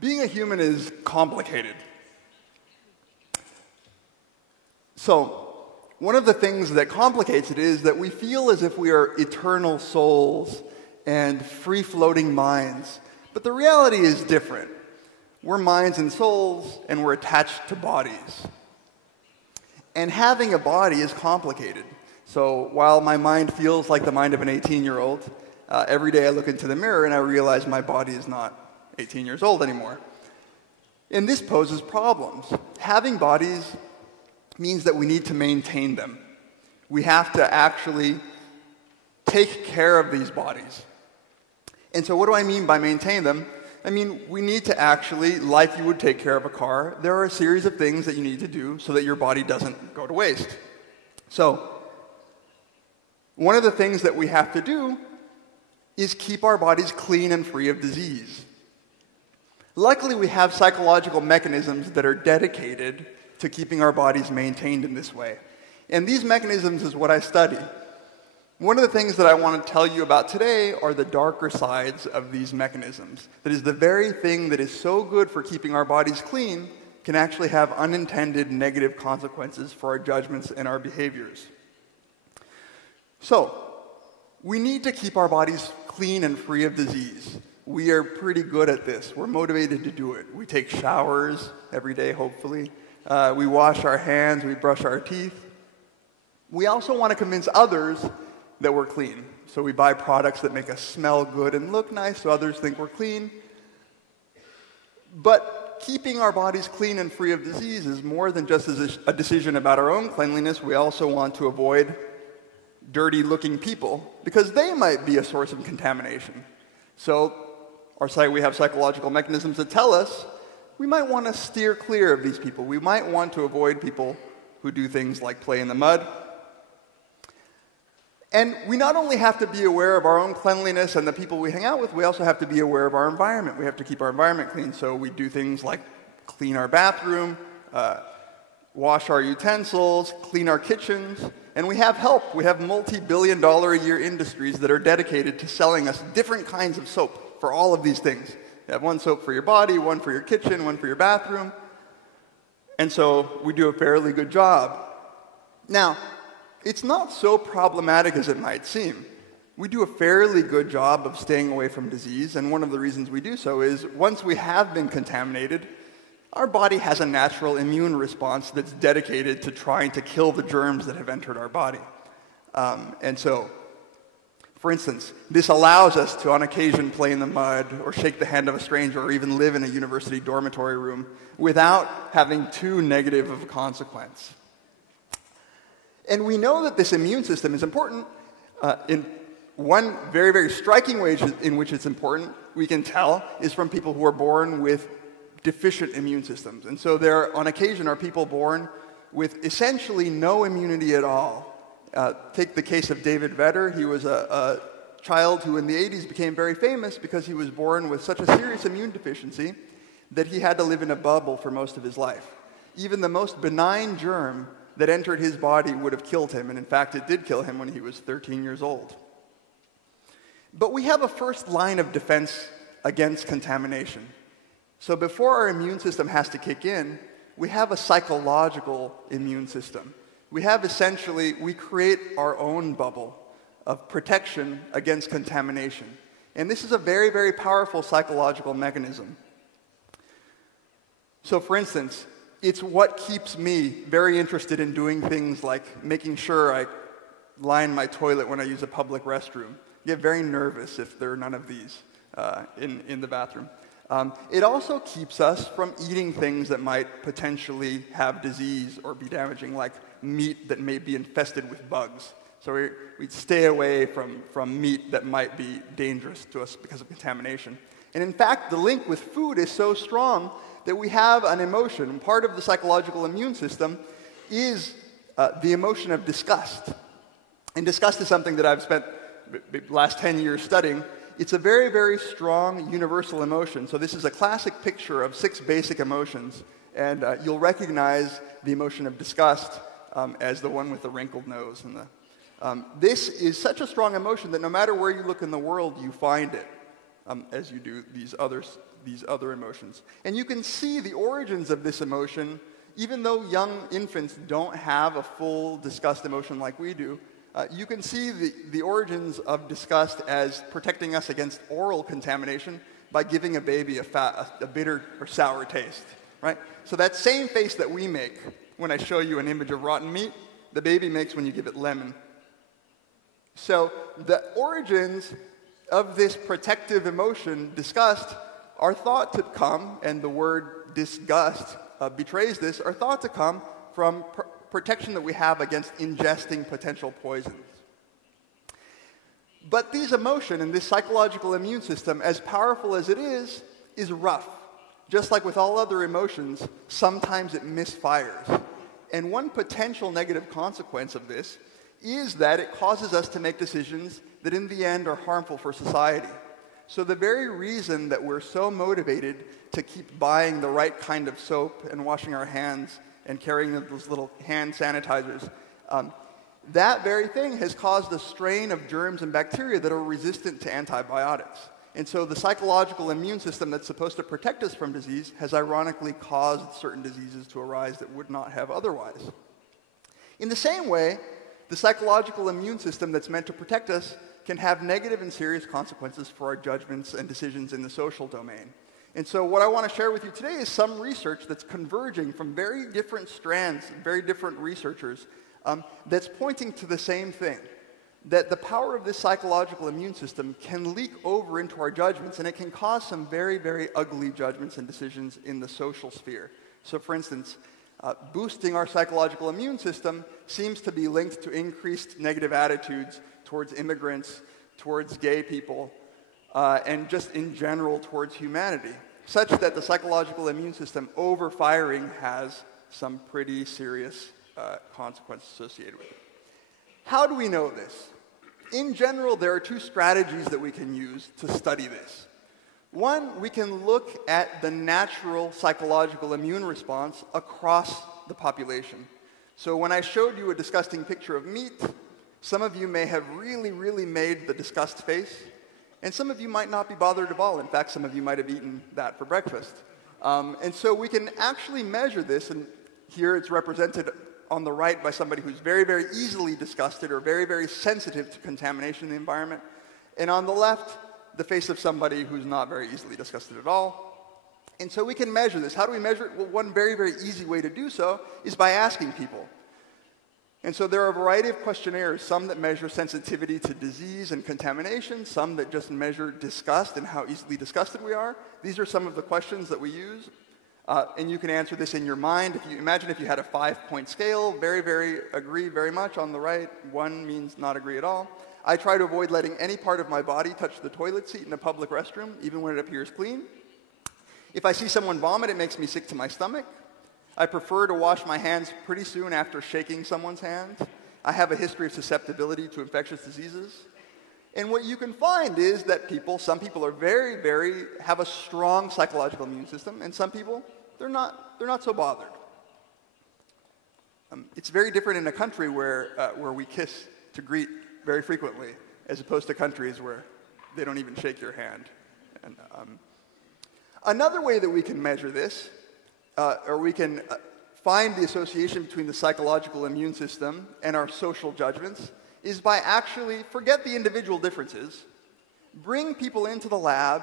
Being a human is complicated. So, one of the things that complicates it is that we feel as if we are eternal souls and free-floating minds. But the reality is different. We're minds and souls, and we're attached to bodies. And having a body is complicated. So while my mind feels like the mind of an 18-year-old, every day I look into the mirror and I realize my body is not 18 years old anymore. And this poses problems. Having bodies means that we need to maintain them. We have to actually take care of these bodies. And so what do I mean by maintain them? I mean, we need to actually, like you would take care of a car, there are a series of things that you need to do so that your body doesn't go to waste. So, one of the things that we have to do is keep our bodies clean and free of disease. Luckily, we have psychological mechanisms that are dedicated to keeping our bodies maintained in this way. And these mechanisms is what I study. One of the things that I want to tell you about today are the darker sides of these mechanisms. That is, the very thing that is so good for keeping our bodies clean can actually have unintended negative consequences for our judgments and our behaviors. So, we need to keep our bodies clean and free of disease. We are pretty good at this. We're motivated to do it. We take showers every day, hopefully. We wash our hands, we brush our teeth. We also want to convince others that we're clean. So we buy products that make us smell good and look nice so others think we're clean. But keeping our bodies clean and free of disease is more than just a decision about our own cleanliness. We also want to avoid dirty-looking people because they might be a source of contamination. So we have psychological mechanisms that tell us we might want to steer clear of these people. We might want to avoid people who do things like play in the mud. And we not only have to be aware of our own cleanliness and the people we hang out with, we also have to be aware of our environment. We have to keep our environment clean. So we do things like clean our bathroom, wash our utensils, clean our kitchens, and we have help. We have multi-billion-dollar-a-year industries that are dedicated to selling us different kinds of soap for all of these things. You have one soap for your body, one for your kitchen, one for your bathroom. And so we do a fairly good job. Now, it's not so problematic as it might seem. We do a fairly good job of staying away from disease, and one of the reasons we do so is once we have been contaminated, our body has a natural immune response that's dedicated to trying to kill the germs that have entered our body. And so, for instance, this allows us to on occasion play in the mud or shake the hand of a stranger or even live in a university dormitory room without having too negative of a consequence. And we know that this immune system is important. In one very, very striking way in which it's important, we can tell, is from people who are born with deficient immune systems. And so there, on occasion, are people born with essentially no immunity at all. Take the case of David Vedder. He was a child who in the 80s became very famous because he was born with such a serious immune deficiency that he had to live in a bubble for most of his life. Even the most benign germ that entered his body would have killed him, and in fact it did kill him when he was 13 years old. But we have a first line of defense against contamination. So before our immune system has to kick in, we have a psychological immune system. We create our own bubble of protection against contamination. And this is a very, very powerful psychological mechanism. So for instance, it's what keeps me very interested in doing things like making sure I line my toilet when I use a public restroom. I get very nervous if there are none of these in the bathroom. It also keeps us from eating things that might potentially have disease or be damaging, like meat that may be infested with bugs. So we'd stay away from meat that might be dangerous to us because of contamination. And in fact, the link with food is so strong that we have an emotion. And part of the psychological immune system is the emotion of disgust. And disgust is something that I've spent the last 10 years studying. It's a very, very strong universal emotion. So this is a classic picture of 6 basic emotions. And you'll recognize the emotion of disgust as the one with the wrinkled nose. And this is such a strong emotion that no matter where you look in the world, you find it, as you do these other these other emotions. And you can see the origins of this emotion, even though young infants don't have a full disgust emotion like we do. You can see the origins of disgust as protecting us against oral contamination by giving a baby a bitter or sour taste, right? So that same face that we make when I show you an image of rotten meat, the baby makes when you give it lemon. So the origins of this protective emotion, disgust, are thought to come, and the word disgust betrays this, are thought to come from protection that we have against ingesting potential poisons. But these emotion and this psychological immune system, as powerful as it is rough. Just like with all other emotions, sometimes it misfires. And one potential negative consequence of this is that it causes us to make decisions that in the end are harmful for society. So the very reason that we're so motivated to keep buying the right kind of soap and washing our hands and carrying those little hand sanitizers, that very thing has caused a strain of germs and bacteria that are resistant to antibiotics. And so the psychological immune system that's supposed to protect us from disease has ironically caused certain diseases to arise that would not have otherwise. In the same way, the psychological immune system that's meant to protect us can have negative and serious consequences for our judgments and decisions in the social domain. And so what I want to share with you today is some research that's converging from very different strands, very different researchers, that's pointing to the same thing, that the power of this psychological immune system can leak over into our judgments, and it can cause some very, very ugly judgments and decisions in the social sphere. So for instance, boosting our psychological immune system seems to be linked to increased negative attitudes towards immigrants, towards gay people, and just in general towards humanity, such that the psychological immune system overfiring has some pretty serious consequences associated with it. How do we know this? In general, there are two strategies that we can use to study this. One, we can look at the natural psychological immune response across the population. So when I showed you a disgusting picture of meat, some of you may have really, really made the disgust face, and some of you might not be bothered at all. In fact, some of you might have eaten that for breakfast. And so we can actually measure this, and here it's represented on the right by somebody who's very, very easily disgusted or very, very sensitive to contamination in the environment. And on the left, the face of somebody who's not very easily disgusted at all. And so we can measure this. How do we measure it? Well, one very, very easy way to do so is by asking people. And so there are a variety of questionnaires, some that measure sensitivity to disease and contamination, some that just measure disgust and how easily disgusted we are. These are some of the questions that we use. And you can answer this in your mind. Imagine if you had a 5-point scale, very, very agree very much on the right. 1 means not agree at all. I try to avoid letting any part of my body touch the toilet seat in a public restroom, even when it appears clean. If I see someone vomit, it makes me sick to my stomach. I prefer to wash my hands pretty soon after shaking someone's hand. I have a history of susceptibility to infectious diseases. And what you can find is that some people are have a strong psychological immune system, and some people, they're not so bothered. It's very different in a country where we kiss to greet very frequently, as opposed to countries where they don't even shake your hand. And, another way that we can measure this, or we can find the association between the psychological immune system and our social judgments, is by actually forget the individual differences, bring people into the lab,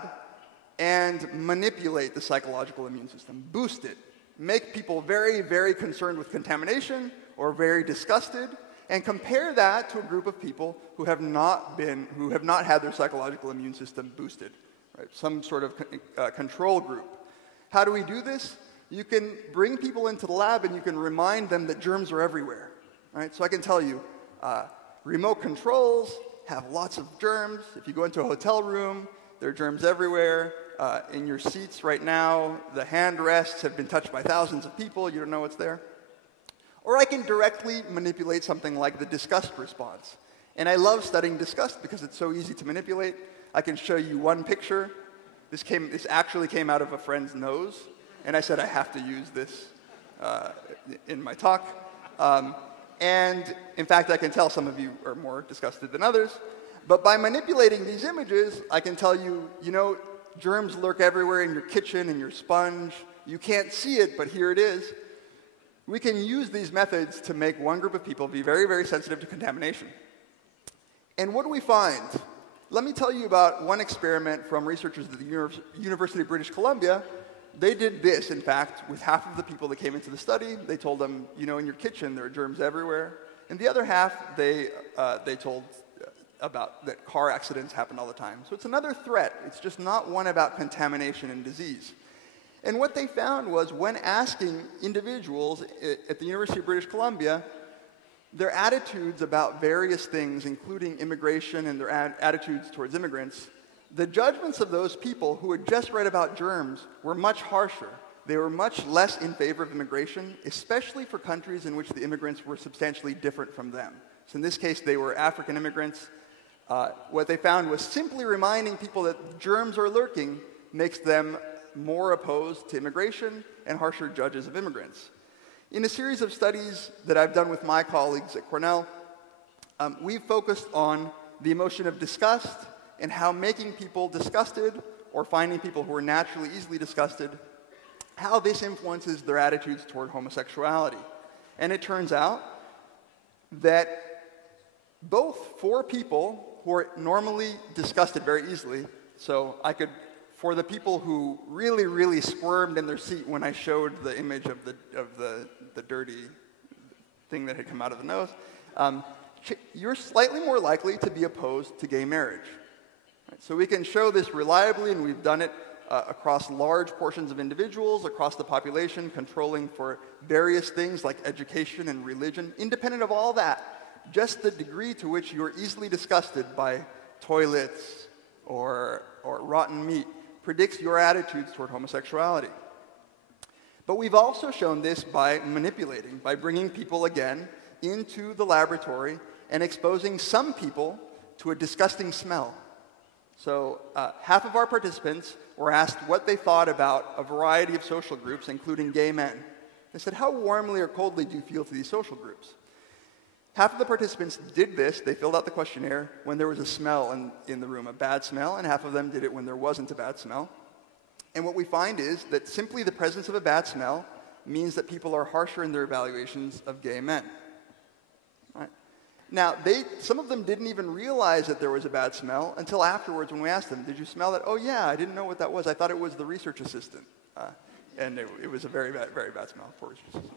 and manipulate the psychological immune system, boost it, make people very, very concerned with contamination or very disgusted, and compare that to a group of people who have not had their psychological immune system boosted, right? Some sort of control group. How do we do this? You can bring people into the lab and you can remind them that germs are everywhere, right? So I can tell you, remote controls have lots of germs. If you go into a hotel room, there are germs everywhere. In your seats right now, the hand rests have been touched by thousands of people. You don't know what's there. Or I can directly manipulate something like the disgust response. And I love studying disgust because it's so easy to manipulate. I can show you one picture. This actually came out of a friend's nose. And I said, I have to use this in my talk. And in fact, I can tell some of you are more disgusted than others. But by manipulating these images, I can tell you, germs lurk everywhere in your kitchen, in your sponge. You can't see it, but here it is. We can use these methods to make one group of people be very, very sensitive to contamination. And what do we find? Let me tell you about one experiment from researchers at the University of British Columbia. They did this, in fact, with half of the people that came into the study. They told them, you know, in your kitchen there are germs everywhere. And the other half, they told about that car accidents happen all the time. So it's another threat. It's just not one about contamination and disease. And what they found was when asking individuals at the University of British Columbia their attitudes about various things, including immigration and their attitudes towards immigrants, the judgments of those people who had just read about germs were much harsher. They were much less in favor of immigration, especially for countries in which the immigrants were substantially different from them. So in this case, they were African immigrants. What they found was simply reminding people that germs are lurking makes them more opposed to immigration and harsher judges of immigrants. In a series of studies that I've done with my colleagues at Cornell, we've focused on the emotion of disgust and how making people disgusted or finding people who are naturally easily disgusted, how this influences their attitudes toward homosexuality. And it turns out that both for people who are normally disgusted very easily, so for the people who really, really squirmed in their seat when I showed the image of the dirty thing that had come out of the nose, you're slightly more likely to be opposed to gay marriage. Right? So we can show this reliably, and we've done it across large portions of individuals, across the population, controlling for various things like education and religion. Independent of all that, just the degree to which you're easily disgusted by toilets or rotten meat predicts your attitudes toward homosexuality. But we've also shown this by manipulating, by bringing people again into the laboratory and exposing some people to a disgusting smell. So half of our participants were asked what they thought about a variety of social groups, including gay men. They said, how warmly or coldly do you feel to these social groups? Half of the participants did this. They filled out the questionnaire when there was a smell in the room, a bad smell, and half of them did it when there wasn't a bad smell. And what we find is that simply the presence of a bad smell means that people are harsher in their evaluations of gay men. Right? Now, some of them didn't even realize that there was a bad smell until afterwards when we asked them, did you smell that? Oh, yeah, I didn't know what that was. I thought it was the research assistant. And it was a very bad smell for research assistant.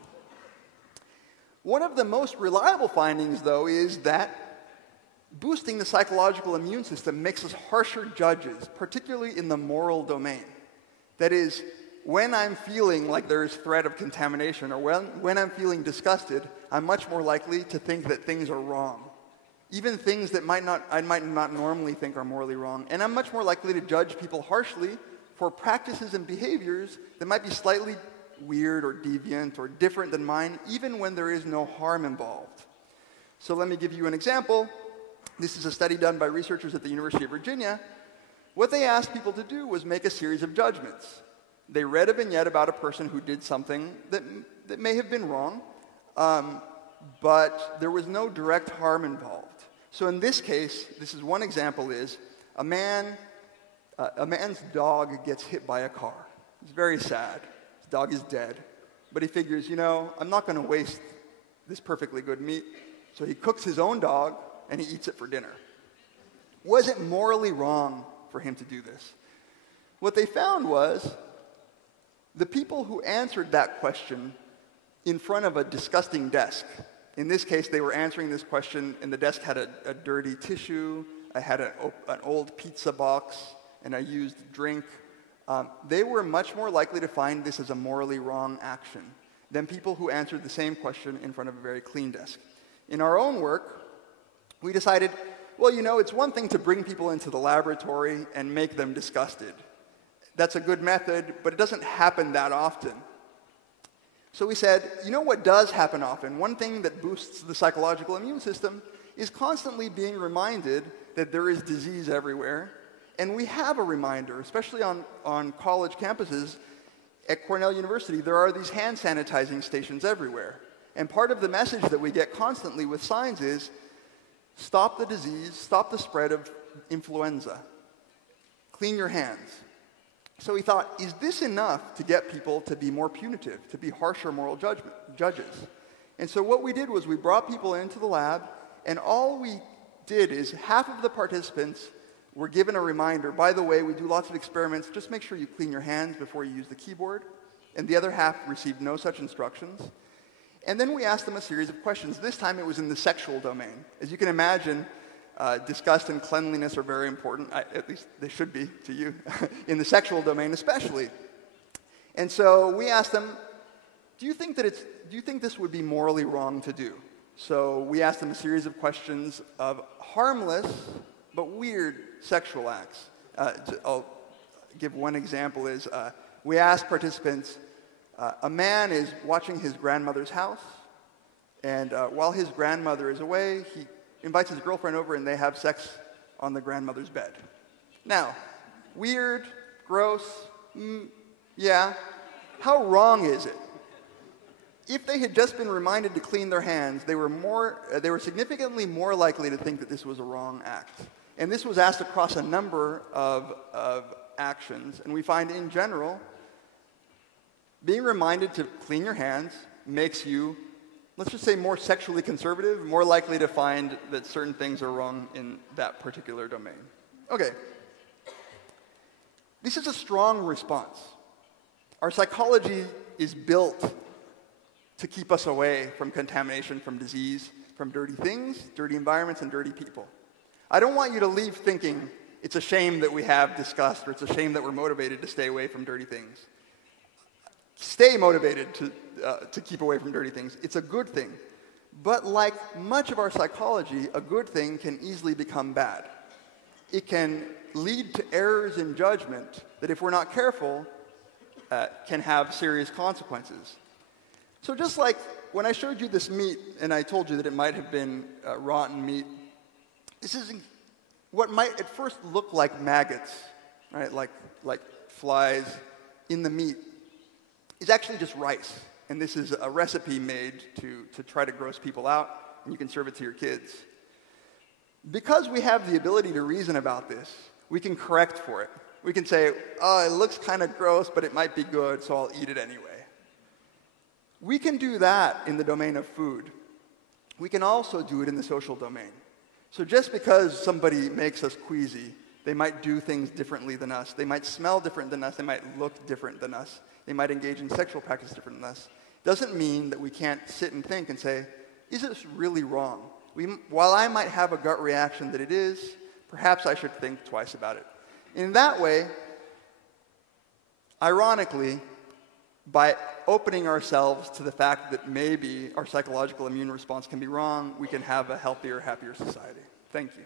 One of the most reliable findings, though, is that boosting the psychological immune system makes us harsher judges, particularly in the moral domain. That is, when I'm feeling like there's threat of contamination or when I'm feeling disgusted, I'm much more likely to think that things are wrong. Even things that I might not normally think are morally wrong. And I'm much more likely to judge people harshly for practices and behaviors that might be slightly weird or deviant or different than mine, even when there is no harm involved. So let me give you an example. This is a study done by researchers at the University of Virginia. What they asked people to do was make a series of judgments. They read a vignette about a person who did something that may have been wrong, but there was no direct harm involved. So in this case, one example is a man's dog gets hit by a car. It's very sad. His dog is dead. But he figures, I'm not going to waste this perfectly good meat. So he cooks his own dog and he eats it for dinner. Was it morally wrong for him to do this? What they found was the people who answered that question in front of a disgusting desk. In this case, they were answering this question, and the desk had a dirty tissue, I had an old pizza box, and a used drink. They were much more likely to find this as a morally wrong action than people who answered the same question in front of a very clean desk. In our own work, we decided, well, it's one thing to bring people into the laboratory and make them disgusted. That's a good method, but it doesn't happen that often. So we said, what does happen often? One thing that boosts the psychological immune system is constantly being reminded that there is disease everywhere. And we have a reminder, especially on college campuses. At Cornell University, there are these hand sanitizing stations everywhere. And part of the message that we get constantly with signs is, stop the disease, stop the spread of influenza. Clean your hands. So we thought, is this enough to get people to be more punitive, to be harsher moral judges? And so what we did was we brought people into the lab, and all we did is half of the participants were given a reminder, by the way, we do lots of experiments, just make sure you clean your hands before you use the keyboard. And the other half received no such instructions. And then we asked them a series of questions. This time it was in the sexual domain. As you can imagine, disgust and cleanliness are very important, at least they should be to you, in the sexual domain especially. And so we asked them, do you think this would be morally wrong to do? So we asked them a series of questions of harmless but weird sexual acts. I'll give one example is, we asked participants, a man is watching his grandmother's house, and while his grandmother is away, he invites his girlfriend over and they have sex on the grandmother's bed. Now, weird, gross, yeah. How wrong is it? If they had just been reminded to clean their hands, they were significantly more likely to think that this was a wrong act. And this was asked across a number of actions, and we find in general, being reminded to clean your hands makes you, let's just say, more sexually conservative, more likely to find that certain things are wrong in that particular domain. Okay. This is a strong response. Our psychology is built to keep us away from contamination, from disease, from dirty things, dirty environments, and dirty people. I don't want you to leave thinking it's a shame that we have disgust, or it's a shame that we're motivated to stay away from dirty things. Stay motivated to keep away from dirty things. It's a good thing. But like much of our psychology, a good thing can easily become bad. It can lead to errors in judgment that, if we're not careful, can have serious consequences. So just like when I showed you this meat, and I told you that it might have been rotten meat, this is what might at first look like maggots, right? Like flies in the meat, is actually just rice. And this is a recipe made to try to gross people out, and you can serve it to your kids. Because we have the ability to reason about this, we can correct for it. We can say, oh, it looks kind of gross, but it might be good, so I'll eat it anyway. We can do that in the domain of food. We can also do it in the social domain. So just because somebody makes us queasy, they might do things differently than us. They might smell different than us. They might look different than us. They might engage in sexual practice different than us. Doesn't mean that we can't sit and think and say, is this really wrong? While I might have a gut reaction that it is, perhaps I should think twice about it. In that way, ironically, by opening ourselves to the fact that maybe our psychological immune response can be wrong, we can have a healthier, happier society. Thank you.